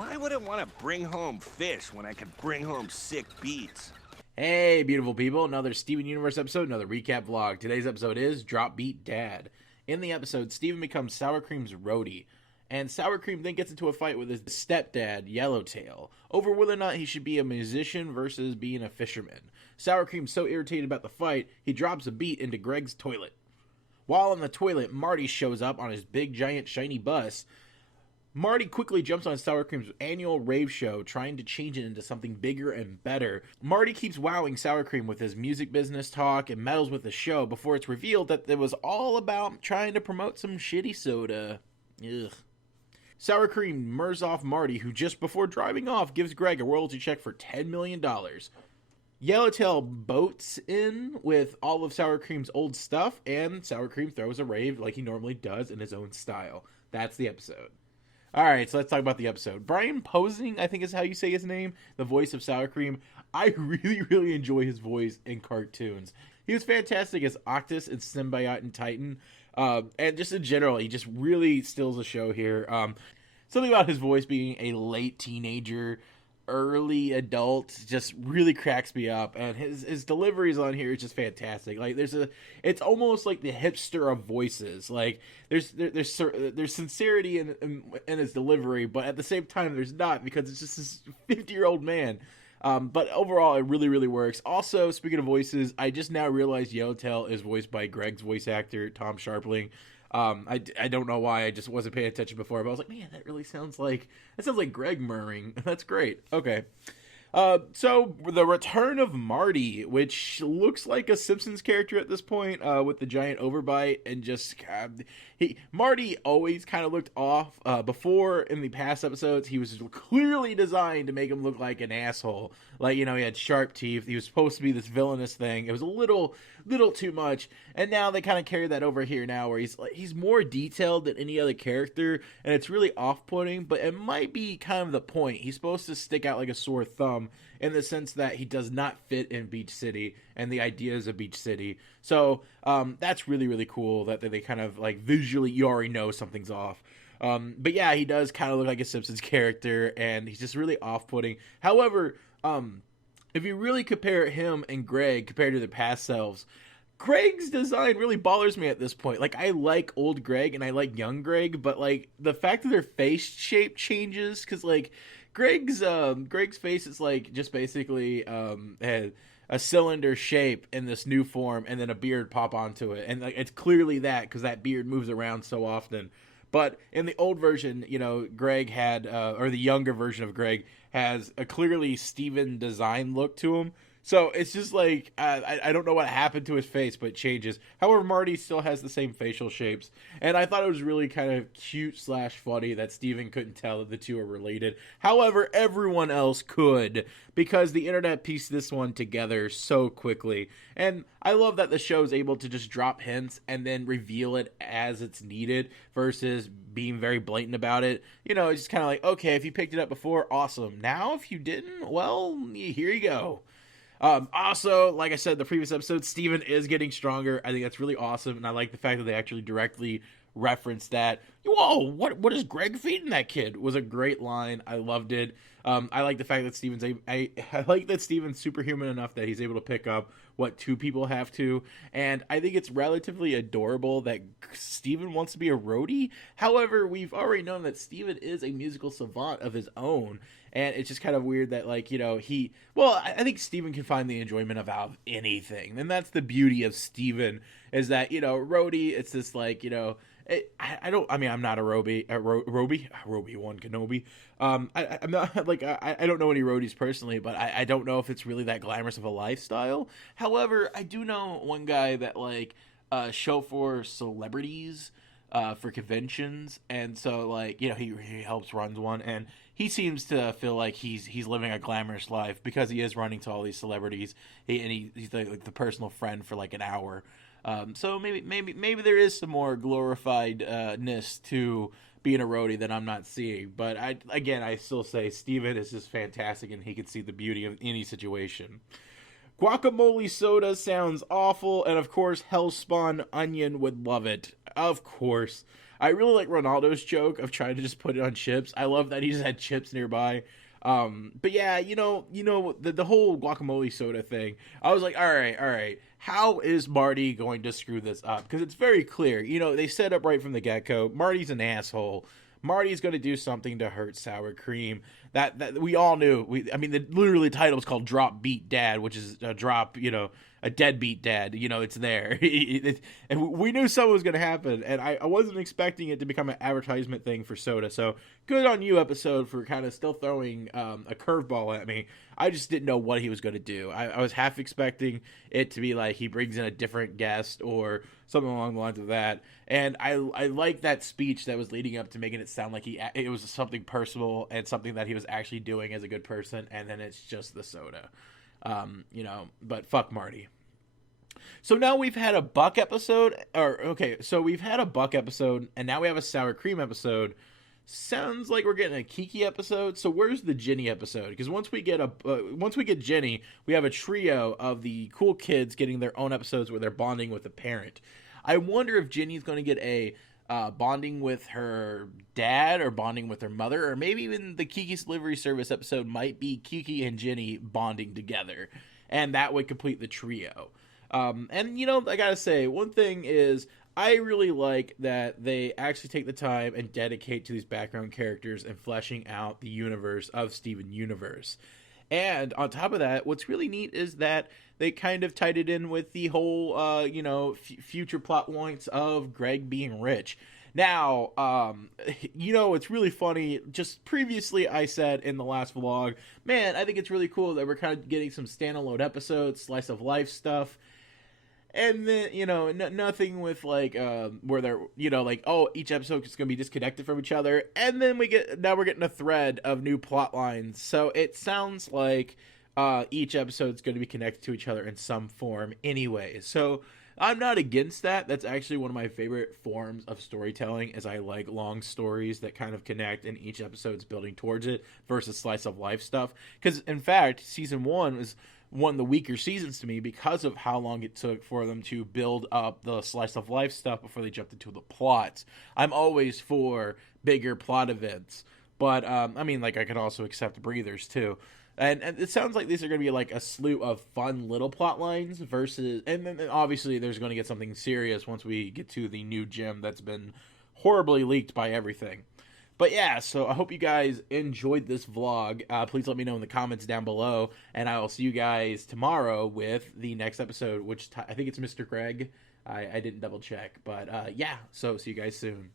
Why would I want to bring home fish when I could bring home sick beats? Hey, beautiful people, another Steven Universe episode, another recap vlog. Today's episode is Drop Beat Dad. In the episode, Steven becomes Sour Cream's roadie, and Sour Cream then gets into a fight with his stepdad, Yellowtail, over whether or not he should be a musician versus being a fisherman. Sour Cream's so irritated about the fight, he drops a beat into Greg's toilet. While in the toilet, Marty shows up on his big, giant, shiny bus. Marty quickly jumps on Sour Cream's annual rave show, trying to change it into something bigger and better. Marty keeps wowing Sour Cream with his music business talk and meddles with the show before it's revealed that it was all about trying to promote some shitty soda. Ugh. Sour Cream murs off Marty, who just before driving off gives Greg a royalty check for $10 million. Yellowtail boats in with all of Sour Cream's old stuff, and Sour Cream throws a rave like he normally does in his own style. That's the episode. Alright, so let's talk about the episode. Brian Posing, I think is how you say his name, the voice of Sour Cream. I really enjoy his voice in cartoons. He was fantastic as Octus in Symbiote and Titan. And just in general, he just really steals the show here. Something about his voice being a late teenager, early adult just really cracks me up, and his deliveries on here is just fantastic. Like it's almost like the hipster of voices. Like there's sincerity in his delivery, but at the same time there's not, because it's just this 50-year-old man. But overall it really works. Also, speaking of voices, I just now realized Yellowtail is voiced by Greg's voice actor, Tom Sharpling. I don't know why, I just wasn't paying attention before, but I was like, man, that really sounds like Greg murring. That's great. Okay. So the return of Marty, which looks like a Simpsons character at this point, with the giant overbite, and just Marty always kind of looked off. Before, in the past episodes, he was clearly designed to make him look like an asshole. Like, he had sharp teeth. He was supposed to be this villainous thing. It was a little too much. And now they kind of carry that over here now, where he's more detailed than any other character, and it's really off-putting, but it might be kind of the point. He's supposed to stick out like a sore thumb in the sense that he does not fit in Beach City and the ideas of Beach City. So that's really cool that they kind of, like, visually you already know something's off. But yeah, he does kind of look like a Simpsons character, and he's just really off-putting. However, if you really compare him and Greg compared to their past selves, Greg's design really bothers me at this point. Like, I like old Greg and I like young Greg, but, like, the fact that their face shape changes, because, like, Greg's face is, like, just basically a cylinder shape in this new form, and then a beard pop onto it, and, like, it's clearly that, because that beard moves around so often. But in the old version, Greg had, or the younger version of Greg has a clearly Steven design look to him. So it's just like, I don't know what happened to his face, but it changes. However, Marty still has the same facial shapes. And I thought it was really kind of cute / funny that Steven couldn't tell that the two are related. However, everyone else could, because the internet pieced this one together so quickly. And I love that the show is able to just drop hints and then reveal it as it's needed versus being very blatant about it. It's just kind of like, okay, if you picked it up before, awesome. Now, if you didn't, well, here you go. Also, like I said in the previous episode, Steven is getting stronger. I think that's really awesome, and I like the fact that they actually directly referenced that. Whoa, what is Greg feeding that kid? Was a great line. I loved it. I like the fact that I like that Steven's superhuman enough that he's able to pick up what two people have to, and I think it's relatively adorable that Steven wants to be a roadie. However, we've already known that Steven is a musical savant of his own, and it's just kind of weird that, like, I think Steven can find the enjoyment of anything, and that's the beauty of Steven, is that, Roadie, it's this, like, I'm not a Roby One Kenobi. I'm not, like, I don't know any roadies personally, but I don't know if it's really that glamorous of a lifestyle. However, I do know one guy that, like, show for celebrities, for conventions, and so, like, he helps runs one, and he seems to feel like he's living a glamorous life because he is running to all these celebrities. He's like the personal friend for like an hour. So maybe there is some more glorifiedness to being a roadie that I'm not seeing. But I still say Steven is just fantastic, and he can see the beauty of any situation. Guacamole soda sounds awful, and of course Hellspawn Onion would love it. Of course. I really like Ronaldo's joke of trying to just put it on chips. I love that he just had chips nearby. But yeah, the whole guacamole soda thing, I was like, all right, how is Marty going to screw this up? Because it's very clear, they set up right from the get-go, Marty's an asshole. Marty's going to do something to hurt sour cream. That we all knew. The literally title is called Drop Beat Dad, which is a drop, a deadbeat dad. It's there. And we knew something was going to happen, and I wasn't expecting it to become an advertisement thing for soda. So good on you, episode, for kind of still throwing a curveball at me. I just didn't know what he was going to do. I was half expecting it to be like he brings in a different guest or something along the lines of that. And I like that speech that was leading up to making it sound like it was something personal and something that he was actually doing as a good person, and then it's just the soda. But fuck Marty. So now we've had a Buck episode, we've had a Buck episode, and now we have a sour cream episode. Sounds like we're getting a Kiki episode. So where's the Ginny episode? Because once we get Ginny, we have a trio of the cool kids getting their own episodes where they're bonding with a parent. I wonder if Ginny's going to get a bonding with her dad or bonding with her mother, or maybe even the Kiki's Delivery Service episode might be Kiki and Ginny bonding together, and that would complete the trio. I gotta say, one thing is, I really like that they actually take the time and dedicate to these background characters and fleshing out the universe of Steven Universe. And on top of that, what's really neat is that they kind of tied it in with the whole, future plot points of Greg being rich. Now, it's really funny. Just previously I said in the last vlog, man, I think it's really cool that we're kind of getting some standalone episodes, slice of life stuff. And then, nothing with, where they're, each episode is going to be disconnected from each other. And then we're getting a thread of new plot lines. So it sounds like each episode is going to be connected to each other in some form anyway. So I'm not against that. That's actually one of my favorite forms of storytelling, is I like long stories that kind of connect and each episode's building towards it versus slice of life stuff. Because, in fact, season 1 was one of the weaker seasons to me because of how long it took for them to build up the slice of life stuff before they jumped into the plots. I'm always for bigger plot events, but I could also accept breathers too. And it sounds like these are going to be like a slew of fun little plot lines versus, and then obviously there's going to get something serious once we get to the new gym that's been horribly leaked by everything. But yeah, so I hope you guys enjoyed this vlog. Please let me know in the comments down below, and I will see you guys tomorrow with the next episode, which I think it's Mr. Greg. I didn't double check, but yeah, so see you guys soon.